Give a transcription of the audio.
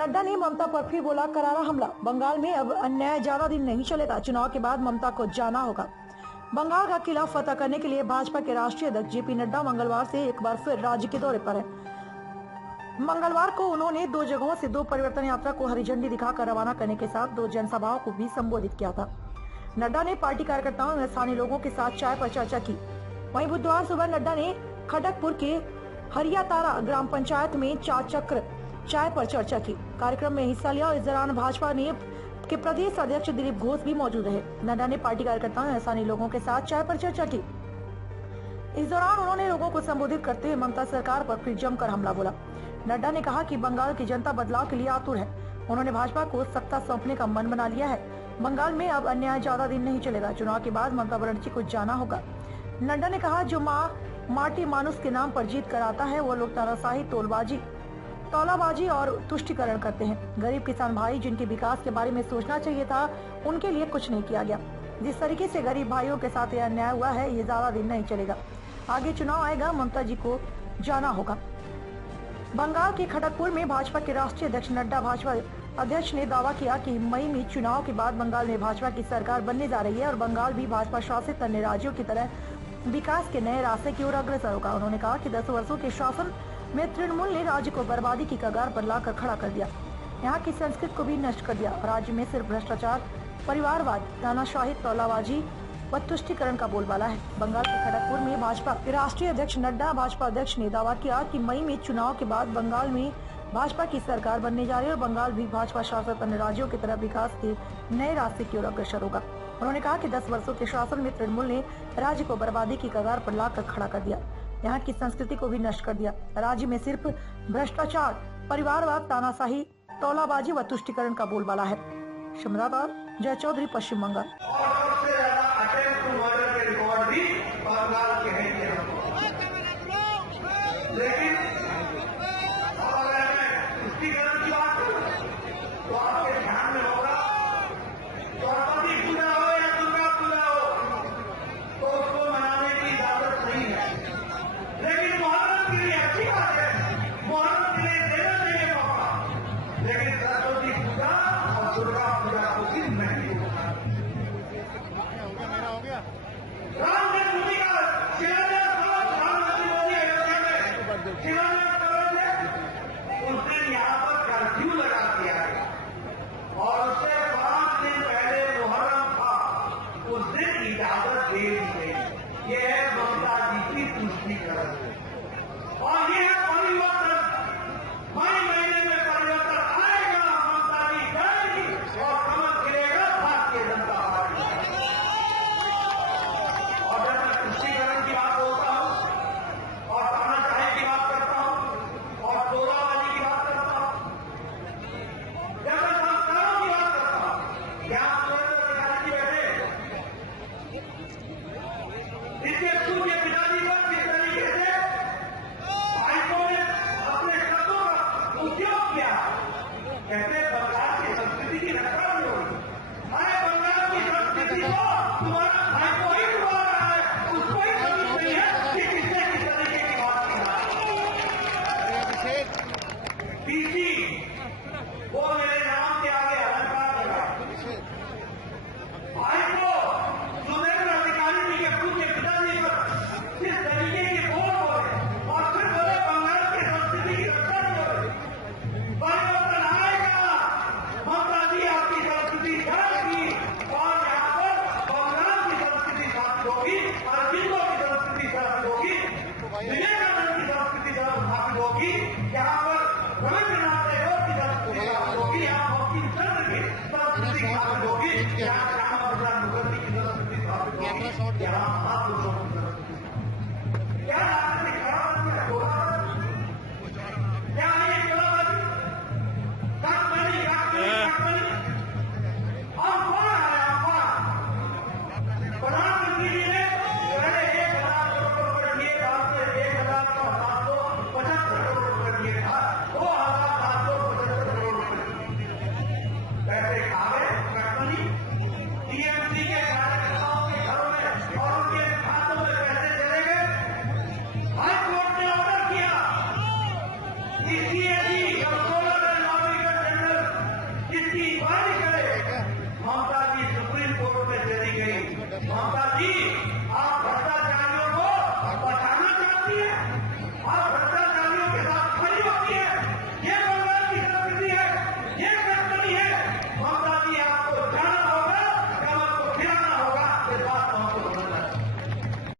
नड्डा ने ममता पर फिर बोला करारा हमला। बंगाल में अब अन्याय ज्यादा दिन नहीं चलेगा, चुनाव के बाद ममता को जाना होगा। बंगाल का किला फतह करने के लिए भाजपा के राष्ट्रीय अध्यक्ष जेपी नड्डा मंगलवार से एक बार फिर राज्य के दौरे पर है। मंगलवार को उन्होंने 2 जगहों से 2 परिवर्तन यात्रा को हरी झंडी दिखाकर रवाना करने के साथ 2 जनसभाओं को भी संबोधित किया था। नड्डा ने पार्टी कार्यकर्ताओं और स्थानीय लोगों के साथ चाय पर चर्चा की। वहीं बुधवार सुबह नड्डा ने खड़गपुर के हरियातारा ग्राम पंचायत में 4 चक्र चाय पर चर्चा की। कार्यक्रम में हिस्सा लिया और इस दौरान भाजपा के प्रदेश अध्यक्ष दिलीप घोष भी मौजूद रहे। नड्डा ने पार्टी कार्यकर्ताओं और स्थानीय लोगों के साथ चाय पर चर्चा की। इस दौरान उन्होंने लोगों को संबोधित करते हुए ममता सरकार पर फिर जमकर हमला बोला। नड्डा ने कहा कि बंगाल की जनता बदलाव के लिए आतुर है। उन्होंने भाजपा को सत्ता सौंपने का मन बना लिया है। बंगाल में अब अन्याय ज्यादा दिन नहीं चलेगा, चुनाव के बाद ममता बनर्जी को जाना होगा। नड्डा ने कहा जो माटी मानुस के नाम पर जीत कर आता है वो लोग तानाशाही, तौलाबाजी और तुष्टिकरण करते हैं। गरीब किसान भाई जिनके विकास के बारे में सोचना चाहिए था, उनके लिए कुछ नहीं किया गया। जिस तरीके से गरीब भाइयों के साथ यह अन्याय हुआ है, ये ज्यादा दिन नहीं चलेगा। आगे चुनाव आएगा, ममता जी को जाना होगा। बंगाल के खड़गपुर में भाजपा के राष्ट्रीय अध्यक्ष नड्डा भाजपा अध्यक्ष ने दावा किया कि मई में चुनाव के बाद बंगाल में भाजपा की सरकार बनने जा रही है और बंगाल भी भाजपा शासित अन्य राज्यों की तरह विकास के नए रास्ते की ओर अग्रसर होगा। उन्होंने कहा कि 10 वर्षों के शासन में तृणमूल ने राज्य को बर्बादी की कगार पर लाकर खड़ा कर दिया। यहाँ की संस्कृति को भी नष्ट कर दिया। राज्य में सिर्फ भ्रष्टाचार, परिवारवाद, तानाशाही, तौलाबाजी व तुष्टिकरण का बोलबाला है। बंगाल के खड़गपुर में भाजपा के राष्ट्रीय अध्यक्ष नड्डा भाजपा अध्यक्ष ने दावा किया कि मई में चुनाव के बाद बंगाल में भाजपा की सरकार बनने जा रही है और बंगाल भी भाजपा शासित अन्य राज्यों की तरह विकास के नए रास्ते की ओर अग्रसर होगा। उन्होंने कहा कि 10 वर्षों के शासन में तृणमूल ने राज्य को बर्बादी की कगार पर लाकर खड़ा कर दिया। यहाँ की संस्कृति को भी नष्ट कर दिया। राज्य में सिर्फ भ्रष्टाचार, परिवारवाद, तानाशाही, तौलाबाजी व तुष्टिकरण का बोलबाला है। शमराबाद, जय चौधरी, पश्चिम बंगाल। लेकिन तुष्टिकरण की बात तो आपके ध्यान में होगा, सरस्वती पूजा हो या दुर्गा पूजा हो तो उसको मनाने की इजाजत नहीं है। लेकिन मुहर्रम के लिए अच्छी बात है, मुहर्रम के लिए देना चाहिए मौका। लेकिन सरस्वती पूजा और दुर्गा पूजा को भी नहीं होगा। राम जन्मभूमि का शिलान्यास प्रधानमंत्री मोदी अयोध्या में शिलान्यास करोगे, उस दिन यहाँ पर कर्फ्यू लगा दिया गया और उससे 5 दिन पहले मुहर्रम था, उस दिन इजाजत दे दी गई। ये है ममता जी की तुष्टिकरण और ये है परिवर्तन। मई महीने में परिवर्तन आएगा, ममता जी जाएगी और कमल खिलेगा भारतीय जनता पार्टी। और जब मैं तुष्टिकरण की बात बोलता हूं और तानाशाही की बात करता हूं और तौलाबाजी की बात करता हूं, जब मैं संस्कारों की बात करता हूं, यहां सुरेंद्र पिताजी बैठे, इसके सूर्य पिताजी पर किस तरीके से भाइयों ने अपने शब्दों का उपयोग किया। कहते बंगाल की संस्कृति की रक्षा नहीं होगी। अरे बंगाल की संस्कृति को तुम्हारा भाई को ही डुबा रहा है, उसको ही समझ नहीं है कि किसने किस तरीके की बात की। डीसी वो मेरे नाम के आगे अलंकार लगा। भाई को सुरेंद्र अधिकारी जी के पूज्य पिताजी पर किस तरीके की बोल बोले और फिर बोले बंगाल की संस्कृति की रक्षा नहीं हो रही। परिवर्तन आएगा, ममता जी आपकी संस्कृति जाएगी और यहाँ पर बंगाल की संस्कृति शांत होगी, अरविंदों की संस्कृति शांत होगी, विवेकानंद की संस्कृति शांत होगी, यहाँ पर रविन्द्रनाथ टैगोर की संस्कृति शांत होगी, यहाँ बंकिम चंद्र की संस्कृति शांत होगी, यहाँ श्यामा प्रसाद मुखर्जी की संस्कृति शांत होगी, यहाँ महापुरुषों की संस्कृति। क्या राजनीति खराब है? क्या ये कलाबाजी? काकमनी हम कौन है? प्रधानमंत्री जी ने पहले 1,000 करोड़ रुपए दिए, बाद में 1,775 करोड़ रुपए दिए था, 2,775 करोड़ रुपए पैसे खा गए काकमनी जिसकी इंक्वायरी करे। ममता जी सुप्रीम कोर्ट में चली गई। ममता जी आप